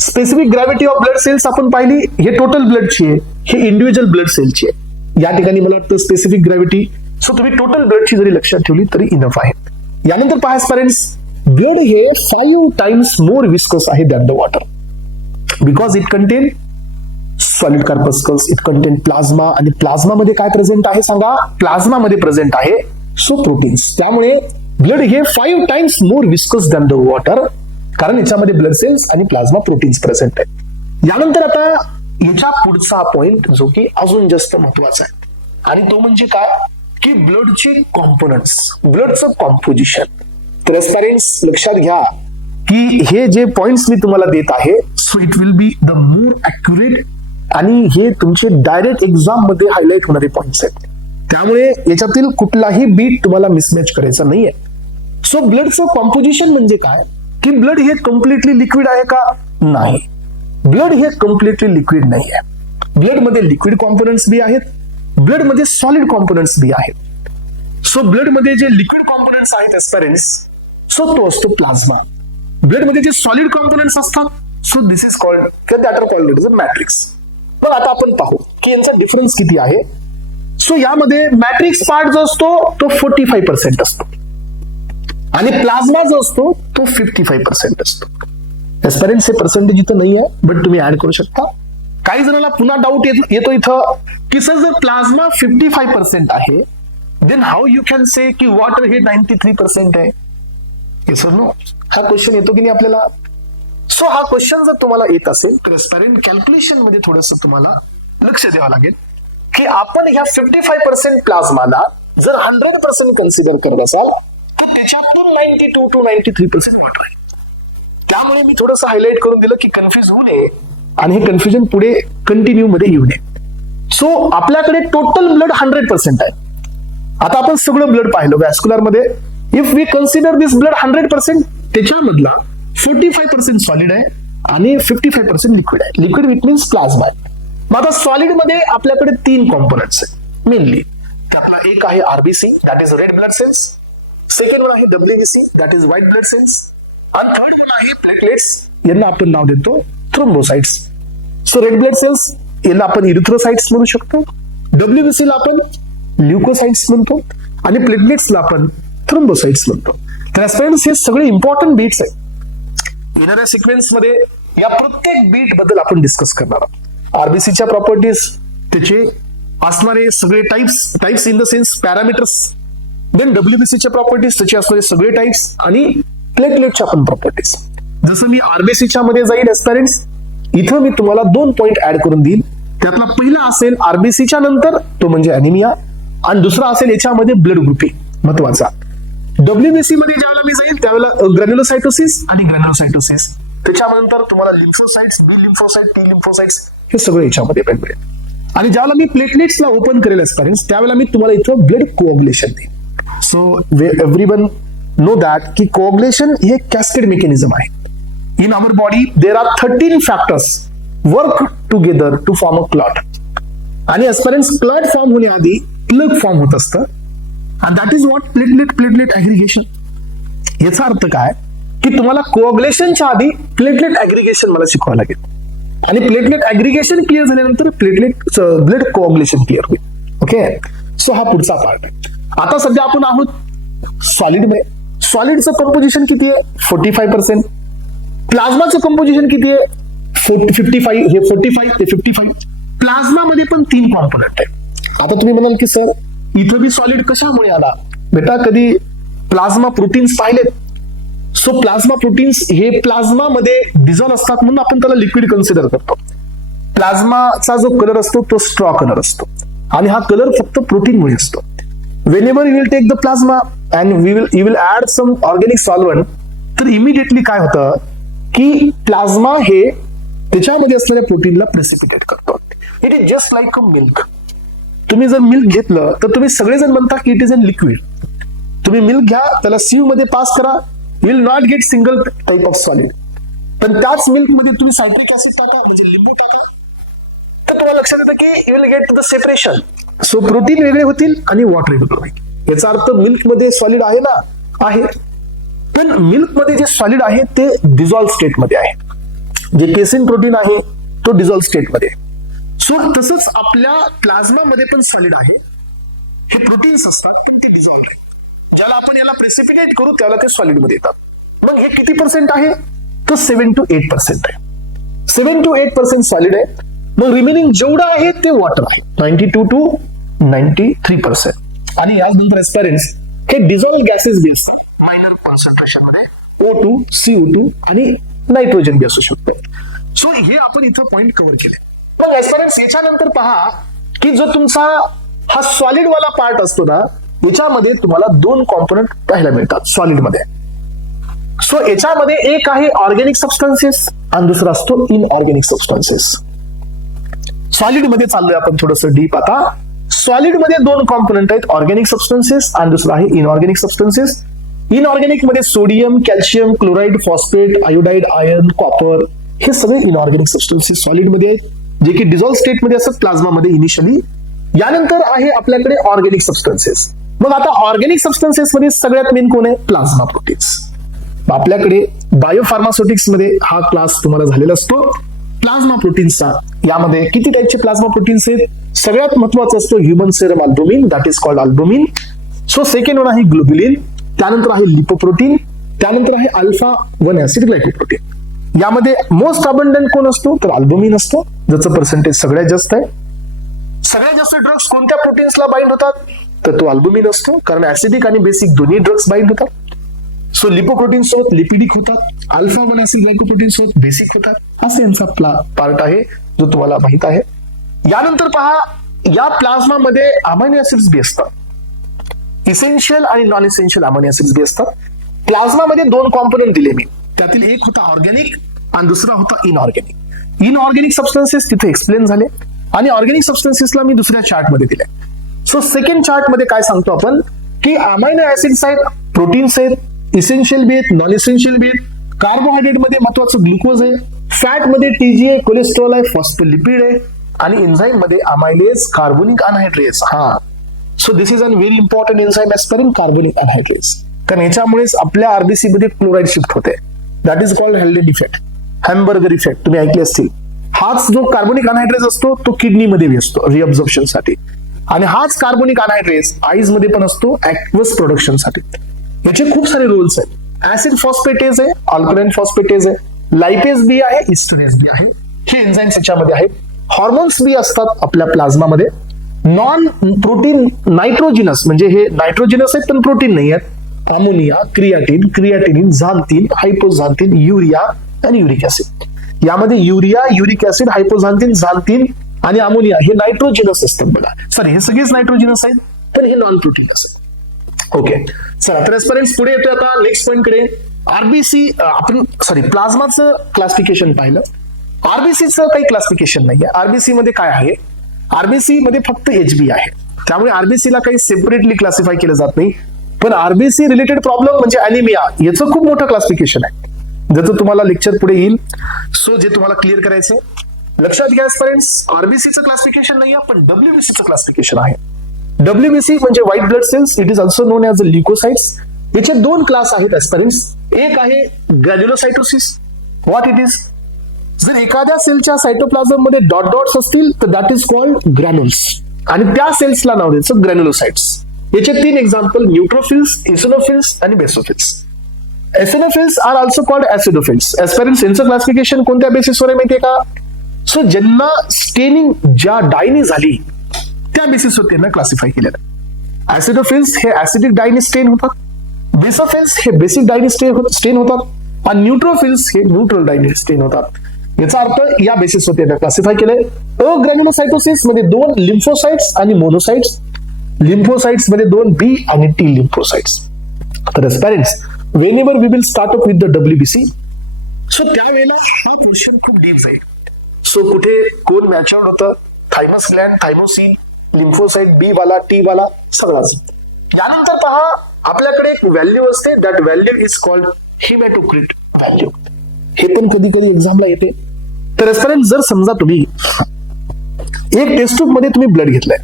specific gravity of blood cells आपण पाहिली, हे टोटल ब्लडची आहे, हे इंडिव्हिज्युअल ब्लड सेलची आहे. या ठिकाणी मला वाटतं स्पेसिफिक ग्रॅव्हिटी. सो तुम्ही टोटल ब्लडची जरी लक्षात ठेवली तरी इनफ आहे. यानंतर पहा पेरेंट्स, ब्लड हे 5 टाइम्स मोर विस्कस आहे than the water, because it contain solid corpuscles, it contain plasma, आणि प्लाझ्मा मध्ये काय प्रेझेंट आहे सांगा? प्लाझ्मा मध्ये प्रेझेंट आहे सो प्रोटीन्स. त्यामुळे ब्लड हे 5 times more viscous than the water, कारण याच्यामध्ये ब्लड सेल्स आणि प्लाझ्मा प्रोटीन्स प्रेझेंट आहेत. यानंतर आता याच्या पुढचा पॉइंट जो की अजून जास्त महत्वाचा आहे, आणि तो म्हणजे काय की ब्लडचे कॉम्पोनंट्स, ब्लडचं कॉम्पोजिशन. तर पेरेंट्स लक्षात घ्या की हे जे पॉइंट्स मी तुम्हाला देत आहे, so it will be the more accurate, आणि हे तुमचे डायरेक्ट एक्झाम मध्ये हायलाइट होणारे पॉइंट्स आहेत. त्यामुळे याच्यातील कुठलाही बीट तुम्हाला मिसमॅच करायचा नाहीये. सो ब्लडचं कॉम्पोजिशन म्हणजे काय की ब्लड हे कम्प्लिटली लिक्विड आहे का? नाही, ब्लड हे कम्प्लिटली लिक्विड नाही आहे. ब्लड मध्ये लिक्विड कॉम्पोनंट्स बी आहेत, ब्लड मध्ये सॉलिड कॉम्पोनंट्स बी आहेत. सो ब्लड मध्ये जे लिक्विड कॉम्पोनंट्स आहेत एस्पिरंट्स, सो तो असतो प्लाझ्मा. ब्लड मध्ये जे सॉलिड कॉम्पोनंट्स असतात, so this is called that are called is a matrix. मग आता आपण पाहू की यांचा डिफरन्स किती आहे. सो यामध्ये मॅट्रिक्स पार्ट जो असतो तो 45% असतो, आणि प्लाझ्मा जो असतो तो 55% असतो. एस्पिरंट्स हे पर्सेंटेज इथं नाही आहे, बट तुम्ही ऍड करू शकता. काही जणांना पुन्हा डाऊट येतो इथं की सर जर प्लाझ्मा 55% आहे, then how you can say की वॉटर हे 93% आहे? येस और नो? हा क्वेश्चन येतो की नाही आपल्याला? सो हा क्वेश्चन जर तुम्हाला येत असेल तर एस्पिरंट कॅल्क्युलेशन मध्ये थोडंसं तुम्हाला लक्ष द्यावं लागेल की आपण ह्या 55% प्लाझ्माला जर 100% कन्सिडर करत असाल तर त्याच्यातून 92 to 93% वॉटर आहे. त्यामुळे मी थोडंसं हायलाइट करून दिलं की कन्फ्युज होऊ नये आणि हे कन्फ्युजन पुढे कंटिन्यू मध्ये येऊ नये. सो आपल्याकडे टोटल ब्लड 100% आहे. आता आपण सगळं ब्लड पाहिलं व्हॅस्क्युलर मध्ये. If we consider this blood 100%, त्याच्यामधला 45% सॉलिड आहे आणि 55% लिक्विड आहे. लिक्विड विच मीन्स प्लाझ्मा आहे. मग आता सॉलिड मध्ये आपल्याकडे 3 कॉम्पोनंट्स आहेत मेनली. त्यातला एक आहे RBC, that is red blood cells. Second one आहे WBC, that is white blood cells. आणि थर्ड वन आहे प्लेटलेट्स, यांना आपण नाव देतो thrombocytes. So red blood cells याला आपण इरिथ्रोसाइट्स म्हणू शकतो, डब्ल्यूबीसी ला आपण ल्युकोसाइट्स म्हणतो आणि प्लेटलेट्सला आपण थ्रोम्बोसाइट्स म्हणतो. तर ऍस्पिरंट्स हे सगळे इम्पॉर्टंट बीट्स आहेत. येणाऱ्या सिक्वेन्स मध्ये या प्रत्येक बीट बद्दल आपण डिस्कस करणार आहोत. आरबीसीच्या प्रॉपर्टीज, त्याचे असणारे सगळे types in the sense parameters, then डब्ल्यूबीसीच्या प्रॉपर्टीज, त्याचे असणारे सगळे टाइप्स आणि प्लेटलेटच्या पण प्रॉपर्टीज. जसं मी आरबीसीच्या मध्ये जाईल ऍस्पिरंट्स, इथं मी तुम्हाला 2 पॉइंट ऍड करून देईल. त्यातला पहिला असेल आरबीसीच्या नंतर, तो म्हणजे अॅनिमिया, आणि दुसरा असेल याच्यामध्ये ब्लड ग्रुपिंग महत्वाचा. डब्ल्यूबीसी मध्ये ज्यावेळेला मी जाईल त्यावेळेला ग्रॅन्युलोसाइटोसिस आणि ग्रॅन्युलोसाइटोसिस, त्याच्यानंतर तुम्हाला लिम्फोसाइट्स, बी लिम्फोसाइट, टी लिम्फोसाइट्स हे सगळं याच्यामध्ये मिळेल. आणि ज्यावेळेला मी प्लेटलेट्सला ओपन करेल ऍस्पिरंट्स, त्यावेळेला मी तुम्हाला इथं ब्लड कोऑग्युलेशन देईन. सो एव्हरीवन नो दॅट की कोऑग्युलेशन हे कॅस्केड मेकॅनिझम आहे. In our body, there are 13 factors work together to form a clot. आणि ऍस्पिरंट्स क्लॉट फॉर्म होण्याआधी प्लग फॉर्म होत असतं, and that is what platelet aggregation. याचा अर्थ काय की तुम्हाला कोऑग्युलेशनच्या आधी प्लेटलेट ऍग्रिगेशन मला शिकवावं लागेल, आणि प्लेटलेट ऍग्रिगेशन क्लिअर झाल्यानंतर ब्लड कोऑग्युलेशन क्लिअर होईल. ओके, सो हा पुढचा पार्ट आहे. आता सध्या आपण आहोत सॉलिड मध्ये. सॉलिडचं कंपोजिशन किती आहे? 45%. प्लाझ्माचं कंपोजिशन किती आहे? 55. हे 45 ते 55. प्लाझ्मा मध्ये पण 3 कॉम्पोनंट आहे. आता तुम्ही म्हणाल की सर इथं बी सॉलिड कशामुळे आला? बेटा, कधी प्लाझ्मा प्रोटीन्स पाहिलेत? सो प्लाझ्मा प्रोटीन्स हे प्लाझ्मा मध्ये डिझॉल्व असतात म्हणून आपण त्याला लिक्विड कन्सिडर करतो. प्लाझ्माचा जो कलर असतो तो स्ट्रॉ कलर असतो, आणि हा कलर फक्त प्रोटीनमुळे असतो. Whenever you will take the plasma and you will add some organic solvent, तर इमिडिएटली काय होतं की प्लाझ्मा हे त्याच्यामध्ये असलेल्या प्रोटीनला प्रेसिपिटेट करतो. It is just like a milk. तुम्ही जर मिल्क घेतलं तर तुम्ही सगळेजण म्हणता की इट इज अ लिक्विड. तुम्ही मिल्क घ्या, त्याला सीव मध्ये पास करा, you will not get single type of solid. पण त्याच मिल्क मध्ये तुम्ही सायट्रिक ऍसिड टाका, म्हणजे लिंबू टाका, तर तुम्हाला लक्षात येतं की you will get the separation. So protein वेगळे होतील आणि वॉटर वेगळं होईल. याचा अर्थ मिल्क मध्ये सॉलिड आहे ना? आहे. पण मिल्क मध्ये जे सॉलिड आहे ते डिझॉल्व स्टेट मध्ये आहे. जे केसिन प्रोटीन आहे तो डिझॉल्व स्टेट मध्ये. सो तसंच आपल्या प्लाझ्मा मध्ये पण सॉलिड आहे. हे प्रोटीन्स असतात पण ते डिझॉल्व आहे. ज्याला आपण याला प्रेसिपिटेट करू त्यावेळेला ते सॉलिड मध्ये येतात. मग हे किती पर्सेंट आहे? तर 7 to 8% आहे. 7 to 8% सॉलिड आहे. मग रिमेनिंग जेवढं आहे ते वॉटर आहे, 92 to 93%. आणि यानंतर ऍस्पिरंट्स हे डिझॉल्व गॅसेस बी असतात मायनर कॉन्सन्ट्रेशन मध्ये, O2, CO2 आणि नायट्रोजन बी असू शकतो. सो हे आपण इथं पॉइंट कव्हर केले. मग ऍस्पिरंट्स याच्यानंतर पहा की जो तुमचा हा सॉलिड वाला पार्ट असतो ना, याच्यामध्ये तुम्हाला 2 कॉम्पोनंट पाहायला मिळतात सॉलिड मध्ये. सो याच्यामध्ये एक आहे ऑर्गॅनिक सबस्टन्सेस आणि दुसरा असतो इनऑर्गॅनिक सबस्टन्सेस. सॉलिड मध्ये चाललोय आपण थोडस डीप. आता सॉलिड मध्ये 2 कॉम्पोनंट आहेत, ऑर्गॅनिक सबस्टन्सेस आणि दुसरा आहे इनऑर्गॅनिक सबस्टन्सेस. इनऑर्गॅनिक मध्ये sodium, calcium, chloride, phosphate, iodide, iron, copper हे सगळे इनऑर्गॅनिक सबस्टन्सेस सॉलिड मध्ये आहेत, जे की डिझॉल्व स्टेट मध्ये असतात प्लाझ्मा मध्ये इनिशियली. यानंतर आहे आपल्याकडे ऑर्गॅनिक सबस्टन्सेस. मग आता ऑर्गॅनिक सबस्टन्सेस मध्ये सगळ्यात मेन कोण आहे? Plasma proteins. आपल्याकडे बायोफार्मास्युटिक्स मध्ये हा क्लास तुम्हाला झालेला असतो प्लाझ्मा प्रोटीन्सचा. यामध्ये किती टाईपचे प्लाझ्मा प्रोटीन्स आहेत? सगळ्यात महत्वाचं असतं human serum albumin, that is called albumin. So second one आहे ग्लोब्युलिन, त्यानंतर आहे लिपोप्रोटीन, त्यानंतर आहे अल्फा 1 ऍसिड ग्लायकोप्रोटीन. यामध्ये मोस्ट अबंडंट कोण असतो? तर अल्बुमिन असतो, ज्याचं पर्सेंटेज सगळ्यात जास्त आहे. सगळ्यात जास्त ड्रग्स कोणत्या प्रोटीन्सला बाइंड होतात? तर तो अल्बुमिन असतो, कारण ऍसिडिक आणि बेसिक दोन्ही ड्रग्स बाइंड होतात. सो लिपोप्रोटीन सोबत लिपिडिक होतात, अल्फा 1 ऍसिड ग्लायकोप्रोटीन सोबत बेसिक होतात. असा यांचा पार्ट आहे जो तुम्हाला माहित आहे. यानंतर पहा, या प्लाझ्मा मध्ये अमायनो ऍसिड्स बी असतात, इसेन्शियल आणि नॉन इसेन्शियल अमायनो ऍसिड्स बी असतात. प्लाझ्मा मध्ये 2 कॉम्पोनंट दिले मी, त्यातील एक होता ऑर्गॅनिक आणि दुसरा होता इनऑर्गॅनिक. इनऑर्गॅनिक सबस्टन्सेस तिथे एक्सप्लेन झाले आणि ऑर्गॅनिक सबस्टन्सेसला मी दुसऱ्या चार्टमध्ये दिले. सो सेकंड चार्टमध्ये काय सांगतो आपण की अमायनो ऍसिड्स आहेत, प्रोटीन्स आहेत, इसेन्शियल बी आहेत, नॉन इसेन्शियल बी आहेत, कार्बोहायड्रेट मध्ये महत्वाचं ग्लुकोज आहे, फॅट मध्ये टीजीए कोलेस्ट्रॉल आहे, फॉस्फोलिपिड आहे आणि एन्झाईम मध्ये अमायलेज कार्बोनिक अनहायड्रेट्स. हा, so this is an very important enzyme as per carbonic anhydrates, कारण याच्यामुळेच आपल्या आरबीसी मध्ये क्लोराईड शिफ्ट होते. That is called Haldane effect, Hamburger effect तुम्ही ऐकले असतील. हाच जो कार्बोनिक अनहायड्रेट्स असतो तो किडनीमध्ये असतो रिअब्झॉर्प्शन साठी आणि हाच कार्बोनिक अनहायड्रेट्स आईज मध्ये पण असतो ऍक्वस प्रोडक्शन साठी. याचे खूप सारे रोल्स आहेत. ऍसिड फॉस्फेटेज आहे, अल्कलाइन फॉस्फेटेज आहे, लायपेज बी आहे, इस्टरेज बी आहे, हे एन्झाईम्स याच्यामध्ये आहेत. हॉर्मोन्स बी असतात आपल्या प्लाझ्मामध्ये. नॉन प्रोटीन नायट्रोजिनस म्हणजे हे नायट्रोजिनस आहेत पण प्रोटीन नाही आहेत. अमोनिया, क्रियाटिन, क्रियाटिनिन, झांथीन, हायपोझांथीन, युरिया आणि युरिक ऍसिड. यामध्ये युरिया, युरिक ऍसिड, हायपोझांथीन, झांथीन आणि अमोनिया हे नायट्रोजिनस असतात बघा. सॉरी, हे सगळेच नायट्रोजिनस आहेत पण हे नॉन प्रोटीन असतात. ओके, चला तर एस्परेंट्स पुढे येतोय आता नेक्स्ट पॉइंट कडे. आरबीसी आपण प्लाझ्माचं क्लासिफिकेशन पाहिलं. आरबीसीचं काही क्लासिफिकेशन नाहीये. आरबीसी मध्ये काय आहे, आरबीसी मध्ये फक्त एचबी आहे, त्यामुळे आरबीसी ला काही सेपरेटली क्लासिफाय केलं जात नाही. पण आरबीसी रिलेटेड प्रॉब्लेम म्हणजे अॅनिमिया, याचं खूप मोठं क्लासिफिकेशन आहे ज्याचं तुम्हाला लेक्चर पुढे येईल. सो जे तुम्हाला क्लिअर करायचंय लक्षात घ्या एस्परेंट्स, आरबीसीचं क्लासिफिकेशन नाही आहे पण डब्ल्यूबीसीचं क्लासिफिकेशन आहे. डब्ल्यूबीसी म्हणजे white blood cells, it is also known as leukocytes. याचे दोन क्लास आहेत एस्परेंट्स. एक आहे ग्रॅन्युलोसाइटोसिस. व्हॉट इट इज, जर एखाद्या सेलच्या सायटोप्लाझम मध्ये डॉट डॉट्स असतील तर दॅट इज कॉल्ड ग्रॅन्युल्स आणि त्या सेल्सला नाव द्यायचं ग्रॅन्युलोसाइट्स. याचे तीन एक्झाम्पल न्यूट्रोफिल्स, इसिनोफिल्स आणि basophils. Eosinophils are also called acidophils. Aspirants यांचं क्लासिफिकेशन कोणत्या बेसिसवर आहे माहितीये का? सो ज्यांना स्टेनिंग ज्या डायनी झाली त्या बेसिसवर त्यांना क्लासिफाय केलेलं. ऍसिडोफिल्स हे ऍसिडिक डायनी स्टेन होतात, बेसोफिल्स हे बेसिक डायनी स्टेन होतात आणि न्यूट्रोफिल्स हे न्यूट्रल डायनी स्टेन होतात. याचा अर्थ या बेसिसवर त्यांना क्लासिफाय केलंय. अग्रॅन्युलोसाइटोसिस मध्ये दोन लिम्फोसाइट्स आणि मोनोसाइट्स. लिम्फोसाइट्स मध्ये दोन बी आणि टी लिम्फोसाइट्स. तर parents whenever we will start up with the WBC, so त्यावेळेला हा पोर्शन खूप डीप जाईल. सो कुठे कोण मॅच्युअर्ड होतं, थायमस ग्लॅन्ड, थायमोसिन, लिम्फोसाइट, बी वाला, टी वाला सगळाच. यानंतर पहा आपल्याकडे एक व्हॅल्यू असते, that value is called haematocrit value. हे पण कधी कधी एक्झामला येते. तर एस्पेरेंट जर समजा तुम्ही एक टेस्ट ट्यूब मध्ये तुम्ही ब्लड घेतलाय,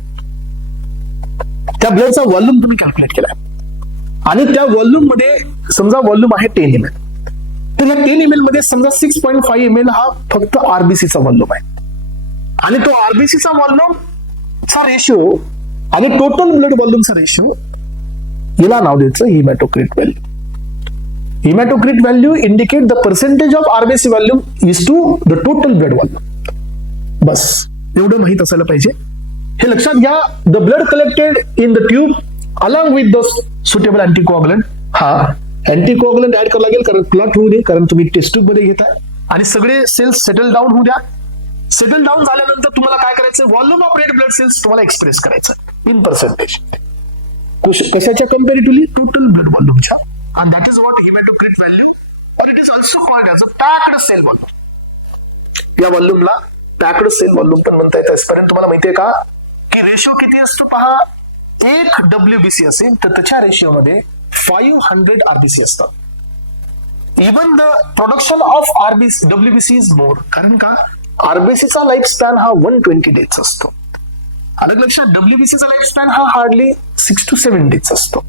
त्या ब्लडचा व्हॉल्यूम तुम्ही कॅल्क्युलेट केलाय आणि त्या व्हॉल्यूम मध्ये समजा व्हॉल्यूम आहे 10 ml, तर या 10 ml मध्ये समजा 6.5 ml हा फक्त आरबीसीचा व्हॉल्यूम आहे आणि तो आरबीसीचा व्हॉल्यूम चा रेशिओ आणि टोटल ब्लड व्हॉल्यूमचा रेशिओ याला नाव द्यायचं haematocrit value. Haematocrit value indicate the percentage of RBC volume is to the total blood volume. बस एवढं माहित असायला पाहिजे. हे लक्षात घ्या. The blood collected in the tube along with the suitable anticoagulant. हा अँटीकोअगुलंट ऍड करावं लागेल कारण क्लॉट होऊ दे, कारण तुम्ही टेस्ट ट्यूब मध्ये घेताय आणि सगळे सेल्स सेटल डाऊन होऊ द्या. सेटल डाऊन झाल्यानंतर तुम्हाला काय करायचं, volume of red blood cells तुम्हाला एक्सप्रेस करायचं इन पर्सेंटेज. कशाच्या कम्पॅरेटिव्हली, टोटल ब्लड व्हॉल्यूमच्या. and that is what hematocrit value, or it is also called as a packed cell volume. या व्हॉल्यूमला पॅक्ड सेल व्हॉल्यूम पण म्हणता येतं. आजपर्यंत तुम्हाला माहितीये का की रेशो किती असतो पहा, एक डब्ल्यूबीसी असेल तर त्याच्या रेशिओमध्ये 500 आरबीसी असतात. Even the production of RBC WBC is more, कारण का आरबीसीचा लाईफ स्पॅन हा 120 डेज असतो. अलग लक्षात, डब्ल्यूबीसीचा लाईफ स्पॅन हा हार्डली 6 to 7 डेज असतो.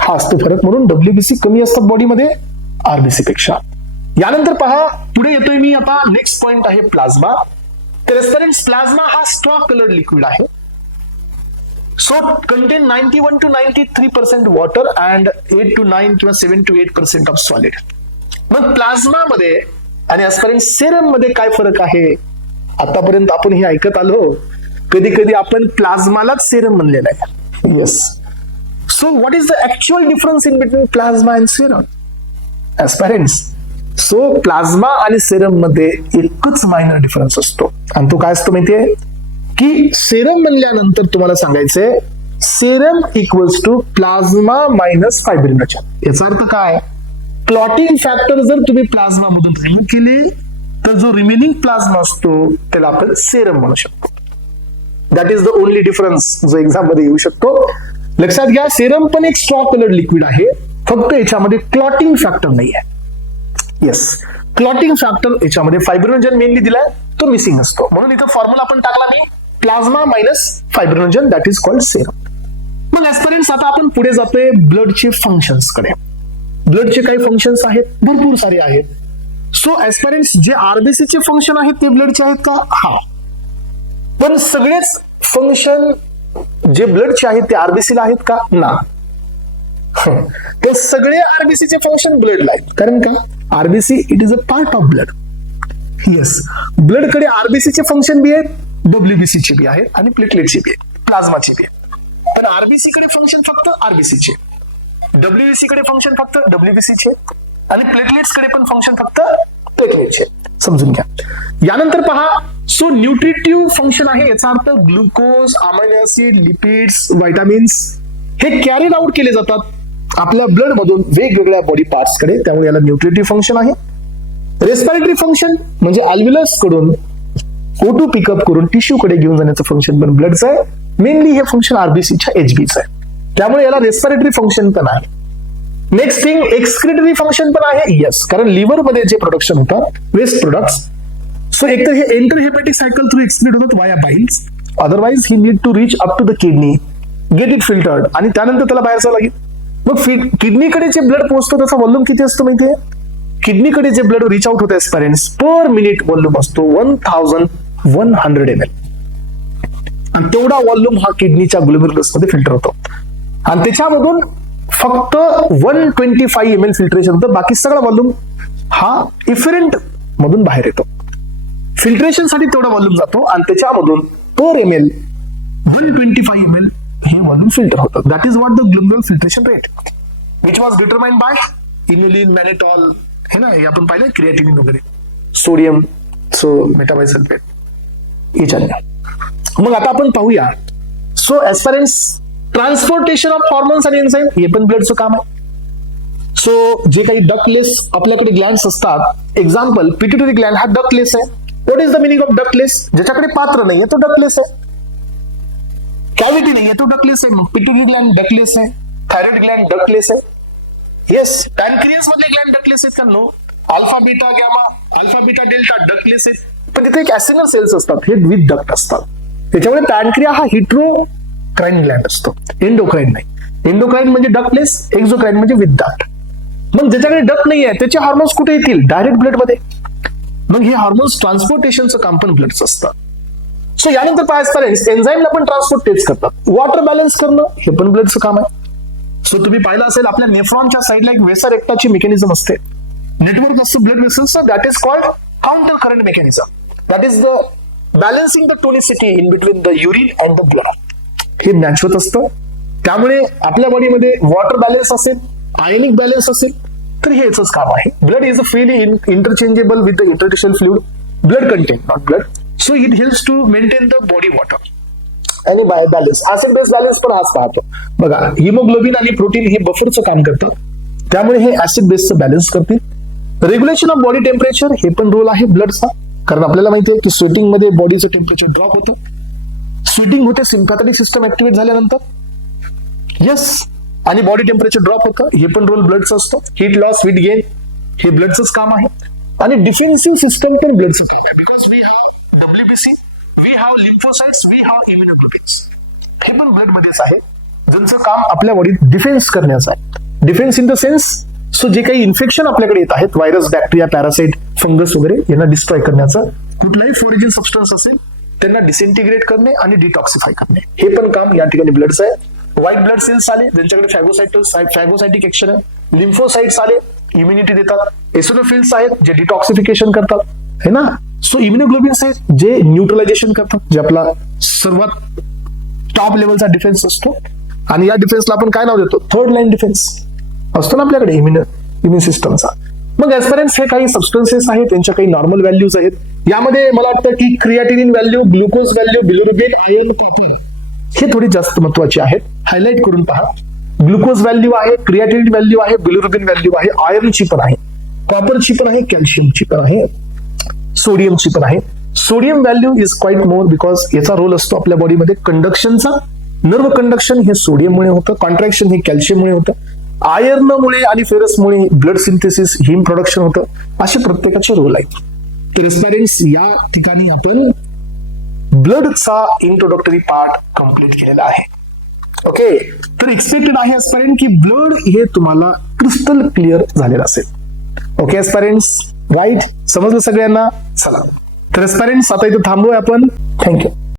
हा असतो फरक. म्हणून डब्ल्यूबीसी कमी असतात बॉडीमध्ये आरबीसी पेक्षा. यानंतर पहा पुढे येतोय मी आता. नेक्स्ट पॉइंट आहे प्लाझ्मा. तर एस्पेरेंट्स प्लाझ्मा हा स्ट्रॉ कलर्ड लिक्विड आहे. So content 91 to 93% water and 8 to 9 किंवा 7 to 8% ऑफ सॉलिड. मग प्लाझ्मा मध्ये आणि एस्पेरेंट सेरम मध्ये काय फरक आहे? आतापर्यंत आपण हे ऐकत आलो, कधी कधी आपण प्लाझ्मालाच सेरम म्हणलेलं आहे. Yes. So what is the actual difference in between plasma and serum? Aspirants, so plasma आणि सेरम मध्ये एकच मायनर डिफरन्स असतो आणि तो काय असतो माहितीये की सेरम म्हणल्यानंतर तुम्हाला सांगायचंय serum equals to plasma minus fibrinogen. याचा अर्थ काय? क्लॉटिंग फॅक्टर जर तुम्ही प्लाझ्मा मधून रिमूव्ह केले तर जो रिमेनिंग प्लाझ्मा असतो त्याला आपण सेरम म्हणू शकतो. That is the only difference जो एक्झाम मध्ये येऊ शकतो. लक्षात घ्या, सेरम पण एक स्ट्रॉ कलर्ड लिक्विड आहे, फक्त याच्यामध्ये क्लॉटिंग फॅक्टर नाही आहे. येस, क्लॉटिंग फॅक्टर याच्यामध्ये फायब्रोनोजन मेनली दिलाय, तो मिसिंग असतो. म्हणून इथं फॉर्म्युला आपण टाकला मी, plasma minus fibrinogen, that is called serum. मग ऍस्पिरंट्स आता आपण पुढे जातोय ब्लडचे फंक्शन्स कडे. ब्लडचे काही फंक्शन्स आहेत, भरपूर सारे आहेत. सो ऍस्पिरंट्स जे आरबीसीचे फंक्शन आहेत ते ब्लडचे आहेत का? हा. पण सगळेच फंक्शन जे ब्लडचे आहेत ते आरबीसीला आहेत का? ना. ते सगळे आरबीसीचे फंक्शन ब्लडला आहेत. कारण का? RBC it is a part of blood. Yes, blood कडे आरबीसीचे फंक्शन बी आहेत, डब्ल्यूबीसीचे बी आहेत आणि प्लेटलेटचे बी आहेत, प्लाझ्माचे बी आहेत. पण आरबीसी कडे फंक्शन फक्त आरबीसीचे, डब्ल्यूबीसी कडे फंक्शन फक्त डब्ल्यूबीसीचे आणि प्लेटलेट्स कडे पण फंक्शन फक्त प्लेटलेटचे. समजून घ्या. यानंतर पहा, सो न्यूट्रिटिव्ह फंक्शन आहे, याचा अर्थ glucose, amino acid, lipids, vitamins हे कॅरीड आउट केले जातात आपल्या ब्लड मधून वेगवेगळ्या बॉडी पार्ट्स कडे, त्यामुळे याला न्यूट्रिटिव्ह फंक्शन आहे. रेस्पिरेटरी फंक्शन म्हणजे अल्व्हिलस कडून O2 पिकअप करून टिश्यू कडे घेऊन जाण्याचं फंक्शन पण ब्लडचं आहे. मेनली हे फंक्शन आरबीसीच्या एचबीचं आहे, त्यामुळे याला रेस्पिरेटरी फंक्शन पण आहे. नेक्स्ट थिंग, एक्सक्रिटरी फंक्शन पण आहे. येस, कारण लिव्हर मध्ये जे प्रोडक्शन होतं वेस्ट प्रोडक्ट्स, सो एकतर हे enter hepatic cycle through excrete होतात वाया बाइल्स, अदरवाइज ही need to reach up to the kidney, get it filtered आणि त्यानंतर त्याला बाहेर जावं लागेल. मग किडनीकडे जे ब्लड पोहोचतं त्याचा व्हॉल्यूम किती असतो माहितीये? किडनीकडे जे ब्लड रिच आउट होते ऍस्पिरंट्स पर मिनिट व्हॉल्यूम असतो 1100 ml. आणि तेवढा व्हॉल्यूम हा किडनीच्या ग्लोमेरुलस मध्ये फिल्टर होतो आणि त्याच्यामधून फक्त 125 ml फिल्ट्रेशन होतं. बाकी सगळा व्हॉल्यूम हा इफेरेंट मधून बाहेर येतो. फिल्ट्रेशन साठी तेवढा व्हॉल्यूम जातो आणि त्याच्यामधून पर ml 125 ml हे व्हॉल्यूम फिल्टर होतं. That is what the glomerular filtration rate which was determined by inulin, mannitol, हे ना, हे आपण पाहिलं, क्रिएटिनिन वगैरे, सोडियम, सो मेटाबायसल्फेट याच्याने. मग आता आपण पाहूया, सो ऍस्पिरंट्स ट्रान्सपोर्टेशन ऑफ हॉर्मोन्स आणि एन्झाईम हे पण ब्लडचं काम आहे. सो जे काही डक्टलेस आपल्याकडे ग्लँड्स असतात, एक्झाम्पल पिट्युटरी ग्लँड हा डक्टलेस आहे. What is the meaning of ductless? ज्याच्याकडे पात्र नाहीये तो डक्टलेस आहे, कॅव्हिटी नाहीये तो डक्टलेस आहे. मग पिट्युटरी ग्लँड डक्टलेस आहे, थायरॉइड ग्लँड डक्टलेस आहे. येस, पॅनक्रियास मधले ग्लँड डक्टलेस आहेत का? No. Alpha beta gamma, alpha beta delta ductless आहेत, पण तिथे एक ऍसिनल सेल्स असतात, हे विथ डक्ट असतात. त्याच्यामुळे पॅनक्रिया हा हिट्रोक्राइन ग्लँड असतो, एंडोक्राइन नाही. एंडोक्राइन म्हणजे डक्टलेस, एक्झोक्राइन म्हणजे विथ डक्ट. मग ज्याच्याकडे डक्ट नाही आहे त्याचे हार्मोन्स कुठे येतील? डायरेक्ट ब्लड मध्ये. मग हे हार्मोन्स ट्रान्सपोर्टेशनचं काम पण ब्लडचं असतं. सो यानंतर पाहायचं एन्झाईमला पण ट्रान्सपोर्ट तेच करतात. वॉटर बॅलन्स करणं हे पण ब्लडचं काम आहे. सो तुम्ही पाहिलं असेल आपल्या नेफ्रॉनच्या साईडला एक वेसर एकताची मेकॅनिझम असते, नेटवर्क असतो blood vessels, that is called counter current mechanism. That is the balancing the tonicity in between the urine and the blood. हे मॅच होत असतं. त्यामुळे आपल्या बॉडीमध्ये वॉटर बॅलन्स असेल, आयनिक बॅलन्स असेल तर हे याचंच काम आहे. Blood is a freely interchangeable with the interstitial fluid, blood content not blood. So it helps to maintain the body water आणि बॅलन्स. ऍसिड बेस बॅलन्स पण हाच पाहतो. बघा, हिमोग्लोबिन आणि प्रोटीन हे बफरचं काम करतं, त्यामुळे हे ऍसिड बेसचं बॅलन्स करतील. रेग्युलेशन ऑफ बॉडी टेम्परेचर हे पण रोल आहे ब्लडचा, कारण आपल्याला माहिती आहे की स्वेटिंग मध्ये बॉडीचं टेम्परेचर ड्रॉप होतं, स्वेटिंग होते सिम्पॅथेटिक सिस्टम ऍक्टिव्हेट झाल्यानंतर. येस, आणि बॉडी टेम्परेचर ड्रॉप होतं, हे पण रोल ब्लडचा असतो. हीट लॉस, हीट गेन हे ब्लडचंच काम आहे. आणि डिफेन्सिव्ह सिस्टम पण ब्लडचं काम आहे, because we have WBC, we have lymphocytes, we have immunoglobulins. हे पण ब्लड मध्येच आहे, ज्यांचं काम आपल्या बॉडीत डिफेन्स करण्याचं आहे. Defence in the sense, so जे काही इन्फेक्शन आपल्याकडे येत आहेत, व्हायरस, बॅक्टेरिया, पॅरासाइट, फंगस वगैरे, यांना डिस्ट्रॉय करण्याचं, कुठलाही फॉरेजिन सबस्टन्स असेल त्यांना डिसइंटिग्रेट करणे आणि डिटॉक्सिफाय करणे, हे पण काम या ठिकाणी ब्लडचं आहे. व्हाईट ब्लड सेल्स आले ज्यांच्याकडे फॅगोसाइटिक ऍक्शन आहे, लिम्फोसाइट्स आले इम्युनिटी देतात, एसिनोफिल्स आहेत जे डिटॉक्सिफिकेशन करतात, है ना. सो इम्युनोग्लोबिन्स आहेत जे न्यूट्रलायझेशन करतात, जे आपला सर्वात टॉप लेवलचा डिफेन्स असतो. आणि या डिफेन्सला आपण काय नाव देतो? थर्ड लाईन डिफेन्स असतो ना आपल्याकडे इम्युन सिस्टमचा. मग ऍस्पिरंट्स हे काही सबस्टन्सेस आहेत, त्यांच्या काही नॉर्मल व्हॅल्यूज आहेत. यामध्ये मला वाटतं की creatinine value, glucose value, bilirubin, iron, copper हे थोडी जास्त महत्वाचे आहेत. हायलाइट करून पहा. ग्लुकोज व्हॅल्यू आहे, क्रिएटिनिन व्हॅल्यू आहे, बिलिरुबिन व्हॅल्यू आहे, आयर्नची पण आहे, कॉपरची पण आहे, कॅल्शियमची पण आहे. सोडियमची पण आहे. Sodium value is quite more because याचा रोल असतो आपल्या बॉडीमध्ये कंडक्शनचा. नर्व कंडक्शन हे सोडियममुळे होतं, कॉन्ट्रॅक्शन हे कॅल्शियममुळे होतं, आयर्नमुळे आणि फेरसमुळे ब्लड सिंथेसिस हिम प्रोडक्शन होतं. असे प्रत्येकाचे रोल आहेत. तर एस्पायरंट्स या ठिकाणी आपण ब्लडचा इंट्रोडक्टरी पार्ट कम्प्लीट केलेला आहे. ओके, तर एक्सपेक्टेड आहे एस्पायरंट की ब्लड हे तुम्हाला क्रिस्टल क्लिअर झालेलं असेल. ओके एस्पायरंट्स, राईट, समजलं सगळ्यांना? चला तर एस्पायरंट्स आता इथे थांबूया आपण. थँक्यू.